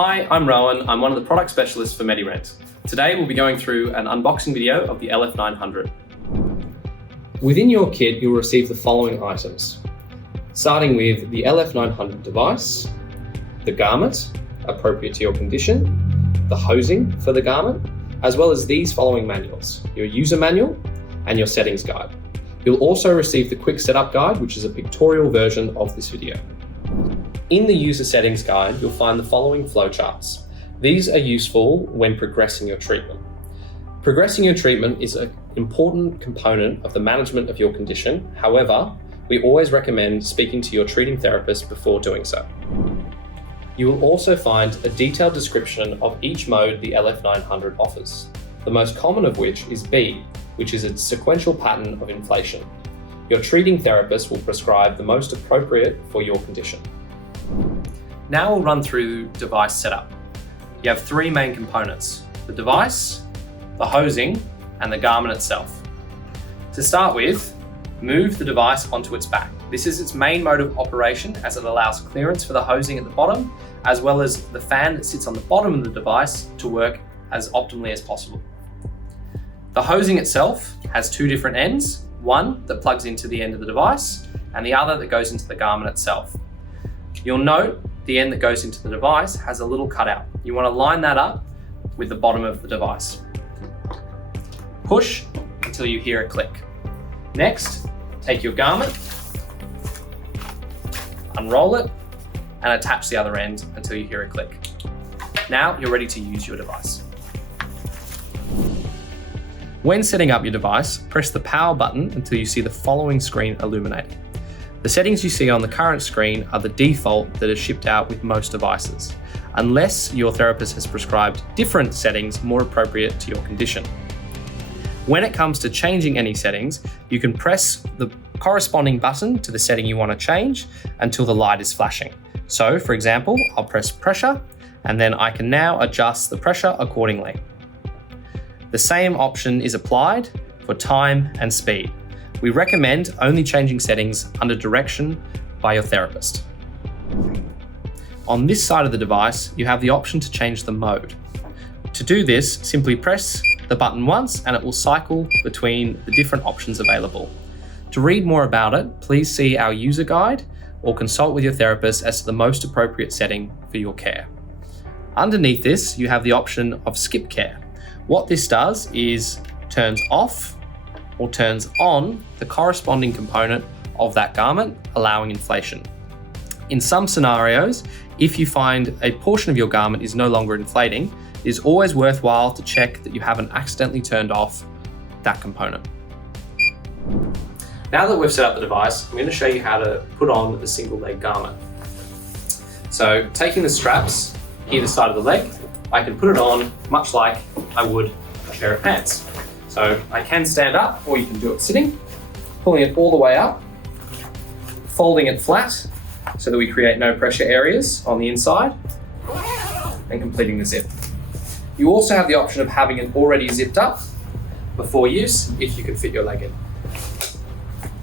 Hi, I'm Rowan. I'm one of the product specialists for Medi-Rent. Today we'll be going through an unboxing video of the LF900. Within your kit, you'll receive the following items, starting with the LF900 device, the garment, appropriate to your condition, the hosing for the garment, as well as these following manuals, your user manual and your settings guide. You'll also receive the quick setup guide, which is a pictorial version of this video. In the user settings guide, you'll find the following flowcharts. These are useful when progressing your treatment. Progressing your treatment is an important component of the management of your condition. However, we always recommend speaking to your treating therapist before doing so. You will also find a detailed description of each mode the LF900 offers, the most common of which is B, which is a sequential pattern of inflation. Your treating therapist will prescribe the most appropriate for your condition. Now we'll run through device setup. You have three main components, the device, the hosing, and the garment itself. To start with, move the device onto its back. This is its main mode of operation as it allows clearance for the hosing at the bottom, as well as the fan that sits on the bottom of the device to work as optimally as possible. The hosing itself has two different ends, one that plugs into the end of the device and the other that goes into the garment itself. You'll note the end that goes into the device has a little cutout. You want to line that up with the bottom of the device. Push until you hear a click. Next, take your garment, unroll it, and attach the other end until you hear a click. Now you're ready to use your device. When setting up your device, press the power button until you see the following screen illuminating. The settings you see on the current screen are the default that is shipped out with most devices, unless your therapist has prescribed different settings more appropriate to your condition. When it comes to changing any settings, you can press the corresponding button to the setting you want to change until the light is flashing. So, for example, I'll press pressure, and then I can now adjust the pressure accordingly. The same option is applied for time and speed. We recommend only changing settings under direction by your therapist. On this side of the device, you have the option to change the mode. To do this, simply press the button once and it will cycle between the different options available. To read more about it, please see our user guide or consult with your therapist as to the most appropriate setting for your care. Underneath this, you have the option of skip care. What this does is turns off or turns on the corresponding component of that garment, allowing inflation. In some scenarios, if you find a portion of your garment is no longer inflating, it is always worthwhile to check that you haven't accidentally turned off that component. Now that we've set up the device, I'm going to show you how to put on the single leg garment. So taking the straps either side of the leg, I can put it on much like I would a pair of pants. So I can stand up, or you can do it sitting, pulling it all the way up, folding it flat so that we create no pressure areas on the inside, and completing the zip. You also have the option of having it already zipped up before use if you can fit your leg in.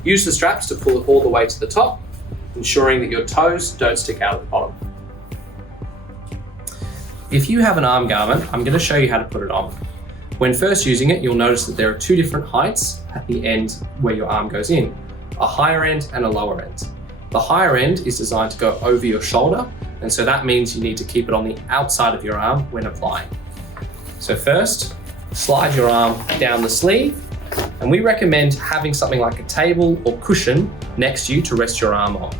Use the straps to pull it all the way to the top, ensuring that your toes don't stick out at the bottom. If you have an arm garment, I'm going to show you how to put it on. When first using it, you'll notice that there are two different heights at the end where your arm goes in, a higher end and a lower end. The higher end is designed to go over your shoulder, and so that means you need to keep it on the outside of your arm when applying. So first, slide your arm down the sleeve, and we recommend having something like a table or cushion next to you to rest your arm on.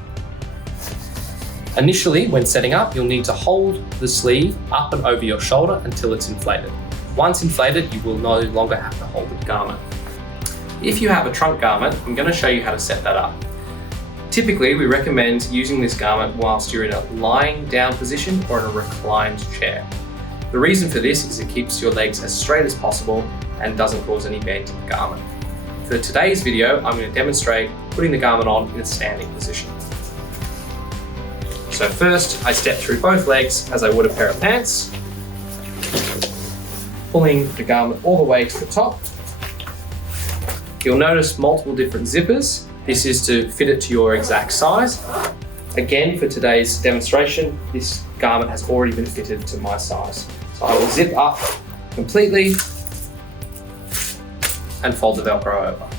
Initially, when setting up, you'll need to hold the sleeve up and over your shoulder until it's inflated. Once inflated, you will no longer have to hold the garment. If you have a trunk garment, I'm going to show you how to set that up. Typically, we recommend using this garment whilst you're in a lying down position or in a reclined chair. The reason for this is it keeps your legs as straight as possible and doesn't cause any bend in the garment. For today's video, I'm going to demonstrate putting the garment on in a standing position. So first, I step through both legs as I would a pair of pants, pulling the garment all the way to the top. You'll notice multiple different zippers. This is to fit it to your exact size. Again, for today's demonstration, this garment has already been fitted to my size. So I will zip up completely and fold the Velcro over.